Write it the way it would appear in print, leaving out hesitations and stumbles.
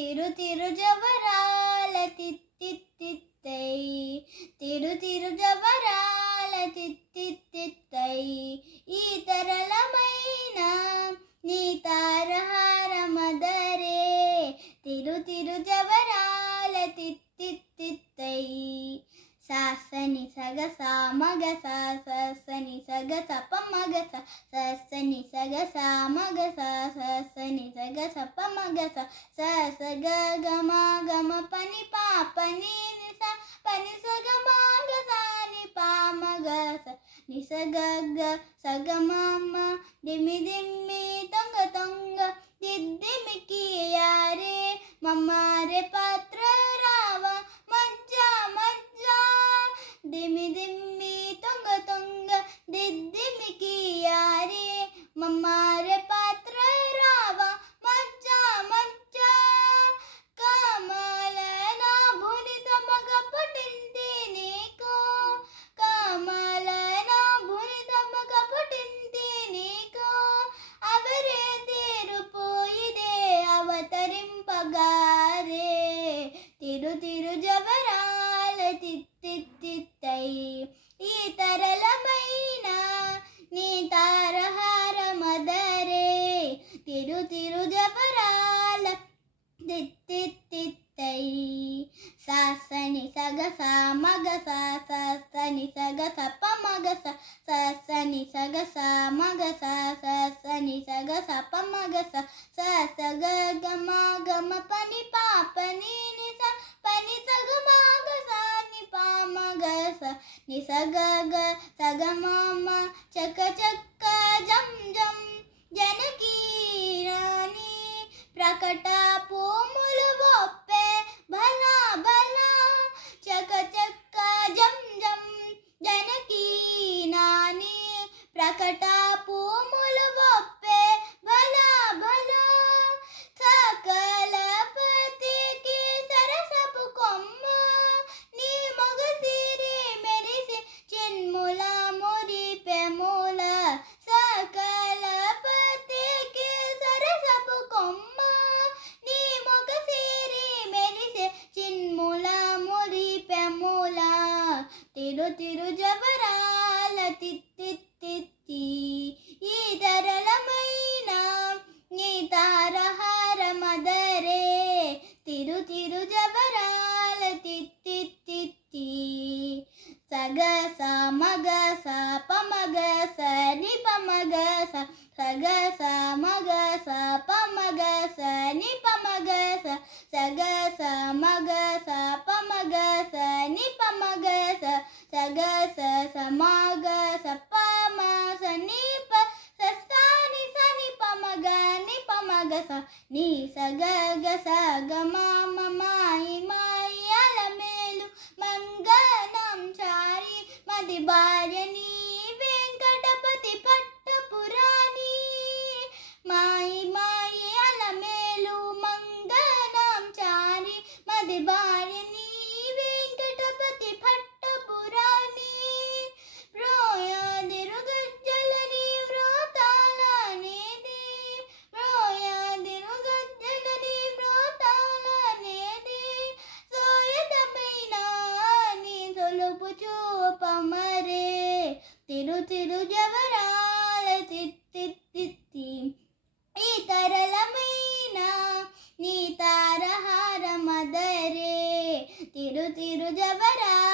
తిరు తిరు జవరాల తిత్తిత్తై తిరు తిరు జవరాల తిత్తిత్తై ఈ తరళమైన నీ తారహార మదరే తిరు తిరు జవరాల తిత్తిత్తై సాసని సగ సామగ సాసని సగ సప మగ సాసని సగ సామగ సాసని సగ సప మగ స గ గమ గమ పని పాపని నిస పని సగ మగ సాని పామగ ని సగ గ సగ మమ దిమి దిమ్మి తొంగ తొంగ దిద్దిమికి యారే మమ్మారే పాత్ర రావ మజ్జా మజ్జా దిమి దిమ్మి తొంగ తొంగ దిద్దిమికి యారే మమ్మారే పాత్ర రావ మజ్జా మజ్జా కమలన భునిత మగ పుట్టింది నీకు కమలన భునిత మగ పుట్టింది నీకు అవరే తీరుపోయిదే అవతరింపగారే తిరు తిరు జవరాల తిత్తిత్తై ఈ తరళమైన నీ తారహార మదరే తిరు తిరు జవరాల తిత్తిత్తై సాసని సగ సామగ సాసని సగ సప మగ సాసని సగ సామగ సాసని సగ సప మగ సగ గమ గమ పని పాపని నిస పని సగ మగ సాని పామగ ని సగ గ సగ మమ చక చక్క జం జం జనకీ రాణి ప్రకట పూములు ఒప్పే భలా భలా చక చక్క జం జం జనకీ నాని ప్రకట పూములు ఒప్పే భలా భలా సకలపతికి సరసపు కొమ్మ నీ మగ సిరి మెరిసి చిన్ముల మురిపె మూల సకలపతికి సరసపు కొమ్మ నీ మగ సిరి మెరిసి చిన్ముల మురిపె మూల తిరు తిరు జవరాల తిత్తిత్తి ఈ తరళమైన నీ తారహార మదరే తిరు తిరు జవరాల తిత్తిత్తి సగ స మగ స ప మగ స ని ప మగ స సగ స మగ స ప మగ స ని ప మగ స సగ స మగ స ప మగ స ని ప మగ స సగ స స మగ స ప మ స ని ప స ని స ని ప మగ ని ప మగ స ని స గ గ స గ మ మ మాయి మాయి అలమేలు మంగళం చారి మది భార్య నీ వెంకటపతి పట్టపురాణి మాయి మాయి అలమేలు మంగళం చారి మది భార్య నీ వెంకటపతి పట్టపురాణి ప్రోయాదిరు గజ్జలని వ్రోతాలనేది ప్రోయాదిరు గజ్జలని వ్రోతాలనేది సోయతమైన నీ తొలుపు చూపమరే తిరు తిరు జవరాల తిత్తిత్తి ఈ తరళమైన నీ తారహార మదరే తిరు తిరు జవరాల